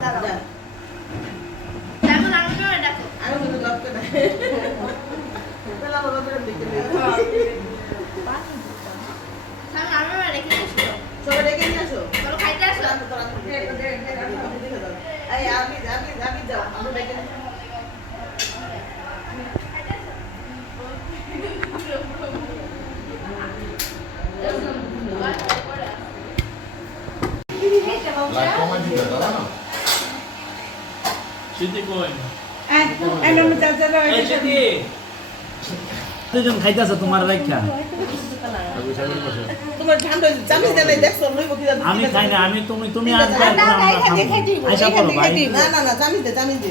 যা। এখন আমি ডাকো আরও কিন্তু লাগতো না। সিদ্ধি কই এই সিদ্ধি দুজন খাইতেছে তোমার রাখা? আমি খাই না আমি তুমি তুমি। আইসা পড়ো ভাই না, না, না, চামিচ দে, চামিচ দে।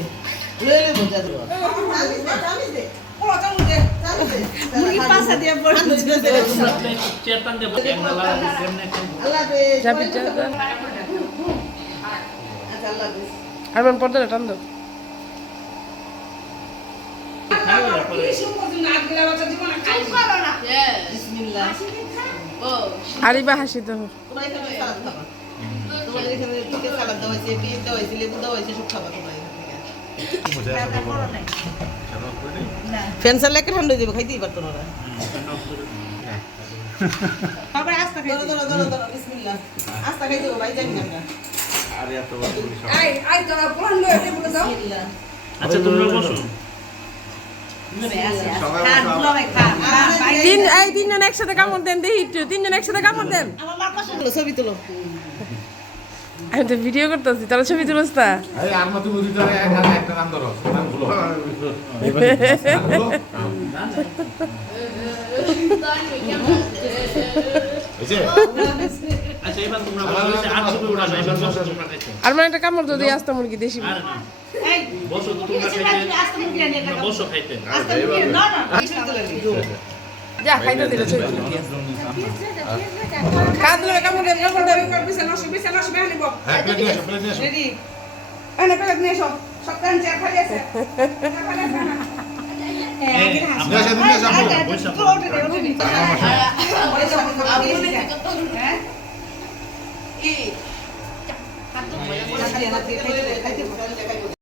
লয়ে লইবো, যা দিবো। চামিচ দে, চামিচ দে। ও, চামিচ দে, চামিচ দে। মুরগি পাশা দিয়ে পড়ে ঠান্ডা হয়েছে, দে, দে, দে। তোমরা প্লেট চেতান দেবো ক্যামেরা লাগাবো কেমনে খাব আল্লাহ হাফেজ। যাবি, যা, যা। আচ্ছা, আল্লাহ হাফেজ। আর পর্দা টান দাও খাবা তোমরা এখান থেকে। ফ্যান চালালে একটা ঠান্ডা যাবে, খাইতেই পারতো না ওরা। বাবা আস্তে ধরো, ধরো, ধরো, ধরো, বিসমিল্লাহ। আস্তা খাই দেবো, ভাই, জানি না আমরা। আই আই তোরা পুরান লয়ে দাও আচ্ছা তোমরা বসো তিন তিনজন একসাথে কামড় দেন দেখি একটু, তিনজন একসাথে কামড় দেন। ছবি তুলো। আমি তো ভিডিও করতেছি তারা ছবি তুলছ তা। এই এবার তোমরা বসো এই যে আর এবার তোমরা মানে একটা কামড় দিয়ে আস্তে মুরগি দেশি আর না। বসো তো তোমরা খাইতে। তোমরা বসো খাইতে। যা খাইতে দিলে কামড় দেন দেন। হ্যাঁ প্লেট নিয়ে আসো প্লেট নিয়ে আসো। নিয়ে আসো। খাইতে, খাইতে, খাইতে, খাইতে।